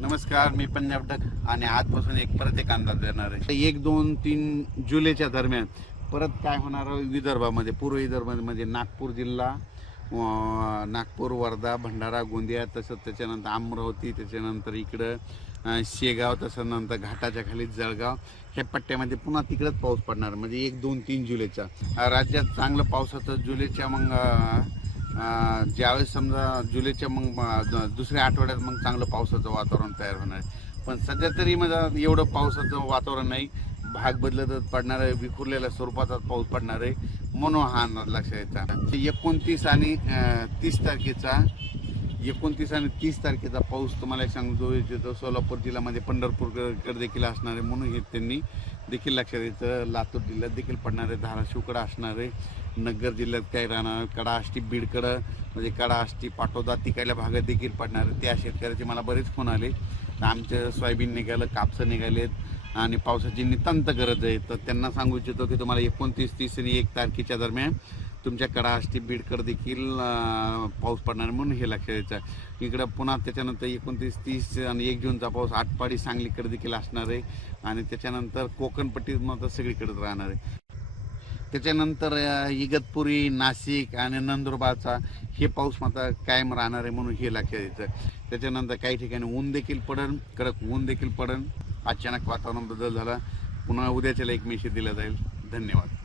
नमस्कार मी पंजाब डक आणि आजपासून एक परत एक अंदाज देणार आहे. एक दोन तीन जुलैच्या दरम्यान परत काय होणार विदर्भामध्ये? पूर्व विदर्भामध्ये म्हणजे नागपूर जिल्हा नागपूर वर्धा भंडारा गोंदिया तसंच त्याच्यानंतर अमरावती त्याच्यानंतर इकडं शेगाव तसं नंतर घाटाच्या खाली जळगाव. ह्या पट्ट्यामध्ये पुन्हा तिकडंच पाऊस पडणार म्हणजे एक दोन तीन जुलैचा. राज्यात चांगलं पावसाचं जुलैच्या मग ज्यावेळेस समजा जुलैच्या मग दुसऱ्या आठवड्यात मग चांगलं पावसाचं वातावरण तयार होणार. आहे पण सध्या तरी माझा एवढं पावसाचं वातावरण नाही. भाग बदलत पडणार आहे विखुरलेल्या स्वरूपाचा पाऊस पडणार आहे. म्हणून हा अंदाज लक्षात यायचा एकोणतीस आणि तीस तारखेचा एकोणतीस आणि तीस तारखेचा पाऊस तुम्हाला एक सांगतो सोलापूर जिल्ह्यामध्ये पंढरपूरकडे देखील असणार आहे म्हणून हे त्यांनी देखील लक्षात यायचं लातूर जिल्ह्यात देखील पडणार आहे धाराशिवकडं असणार आहे नगर जिल्ह्यात काय राहणार कडा आष्टी बीडकडं म्हणजे कडा आष्टी पाटोदा तिकडल्या भागात देखील पडणार आहे त्या शेतकऱ्याचे मला बरेच फोन आले. आमचं सोयाबीन निघालं कापसं निघालेत आणि पावसाची नितांत गरज आहे. तर त्यांना सांगू इच्छितो की तुम्हाला एकोणतीस तीस आणि एक तारखेच्या दरम्यान तुमच्याकडं कडा आष्टी बीडकर देखील पाऊस पडणार आहे म्हणून हे लक्षात द्यायचं इकडं पुन्हा त्याच्यानंतर एकोणतीस तीस आणि एक जूनचा पाऊस आटपाडी सांगलीकडे देखील असणार आहे. आणि त्याच्यानंतर कोकणपट्टीत मात्र सगळीकडे राहणार आहे. त्याच्यानंतर इगतपुरी नाशिक आणि नंदुरबारचा हे पाऊस मात्र कायम राहणार आहे म्हणून हे लक्षात द्यायचं त्याच्यानंतर काही ठिकाणी ऊन देखील पडन कडक ऊन देखील पडन. अचानक वातावरण बदल झाला. पुन्हा उद्याच्याला एक मेसेज दिला जाईल. धन्यवाद.